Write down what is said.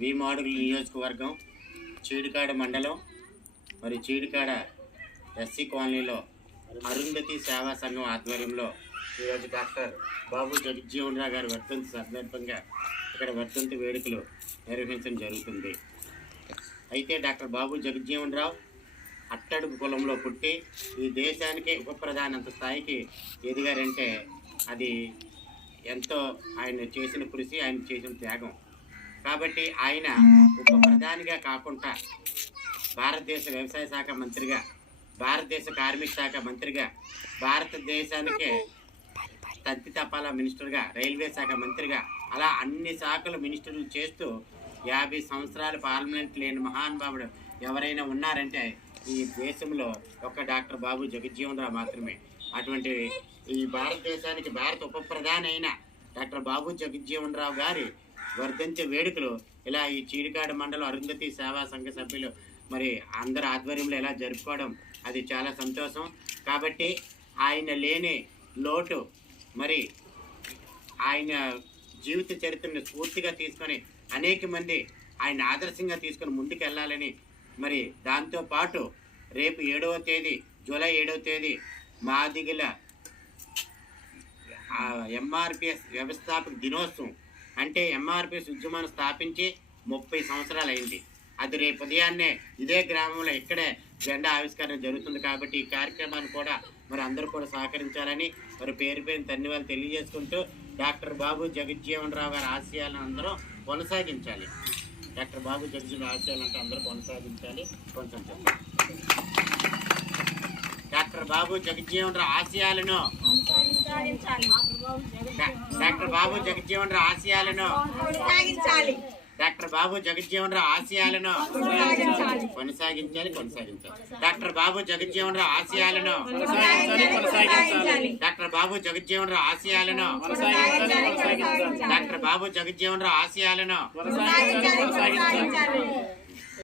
వీమాడుగుల నియోజకవర్గం చీడికాడ మండలం మరి చీడికాడ ఎస్సీ కాలనీలో అరుంధతి సేవా సంఘం ఆధ్వర్యంలో ఈరోజు డాక్టర్ బాబు జగజ్జీవన్ రావు గారి వర్ధంతి సందర్భంగా ఇక్కడ వర్ధంతి వేడుకలు నిర్వహించడం జరుగుతుంది. అయితే డాక్టర్ బాబు జగజ్జీవన్ రావు అట్టడుగు కులంలో పుట్టి ఈ దేశానికి ఉప ప్రధానంత స్థాయికి ఎదిగారంటే అది ఎంతో ఆయన చేసిన కృషి ఆయన చేసిన త్యాగం. కాబట్టి ఆయన ఉప ప్రధానిగా కాకుండా భారతదేశ వ్యవసాయ శాఖ మంత్రిగా భారతదేశ కార్మిక శాఖ మంత్రిగా భారతదేశానికే తత్తి తపాలా మినిస్టర్గా రైల్వే శాఖ మంత్రిగా అలా అన్ని శాఖలు మినిస్టర్లు చేస్తూ యాభై సంవత్సరాలు పార్లమెంట్ లేని మహానుభావుడు ఎవరైనా ఉన్నారంటే ఈ దేశంలో ఒక్క డాక్టర్ బాబు జగజ్జీవన్ రావు మాత్రమే. అటువంటి ఈ భారతదేశానికి భారత ఉప ప్రధాని అయిన డాక్టర్ బాబు జగజ్జీవన్ రావు గారి వర్ధంచే వేడుకలు. ఇలా ఈ చీడికాడు మండలం అరుంధతి సేవా సంఘ సభ్యులు మరి అందరి ఆధ్వర్యంలో ఇలా జరుపుకోవడం అది చాలా సంతోషం. కాబట్టి ఆయన లేని లోటు మరి ఆయన జీవిత చరిత్రను స్ఫూర్తిగా తీసుకొని అనేక మంది ఆయన ఆదర్శంగా తీసుకొని ముందుకు వెళ్ళాలని మరి దాంతో పాటు రేపు ఏడవ తేదీ జూలై ఏడవ తేదీ మాదిగల ఎంఆర్పిఎస్ వ్యవస్థాపక దినోత్సవం అంటే ఎంఆర్పిస్ ఉద్యమాన్ని స్థాపించి ముప్పై సంవత్సరాలు అయింది అది రేపు ఉదయాన్నే ఇదే గ్రామంలో ఇక్కడే జెండా ఆవిష్కరణ జరుగుతుంది కాబట్టి ఈ కార్యక్రమాన్ని కూడా మరి అందరూ కూడా సహకరించాలని మరి పేరు పేరు ధన్యవాదాలు తెలియజేసుకుంటూ డాక్టర్ బాబు జగజ్జీవన్ రావు గారి ఆశయాలను అందరూ కొనసాగించాలి. డాక్టర్ బాబు జగజ్జీవన్ ఆశయాలు అంటే అందరూ కొనసాగించాలి. కొంచెం డాక్టర్ బాబు జగజ్జీవన్ రావు ఆశయాలను డాక్టర్ బాబు జగజ్జీవన్ రావు ఆశయాలను కొనసాగించాలి. డాక్టర్ బాబు జగజ్జీవన్ రావు ఆశయాలను కొనసాగించాలి. కొనసాగించాలి కొనసాగించాలి. డాక్టర్ బాబు జగజ్జీవన్ రావు ఆశయాలను కొనసాగించాలి డాక్టర్ బాబు జగజ్జీవన్ రావు ఆశయాలను డాక్టర్ బాబు జగజ్జీవన్ రావు ఆశయాలను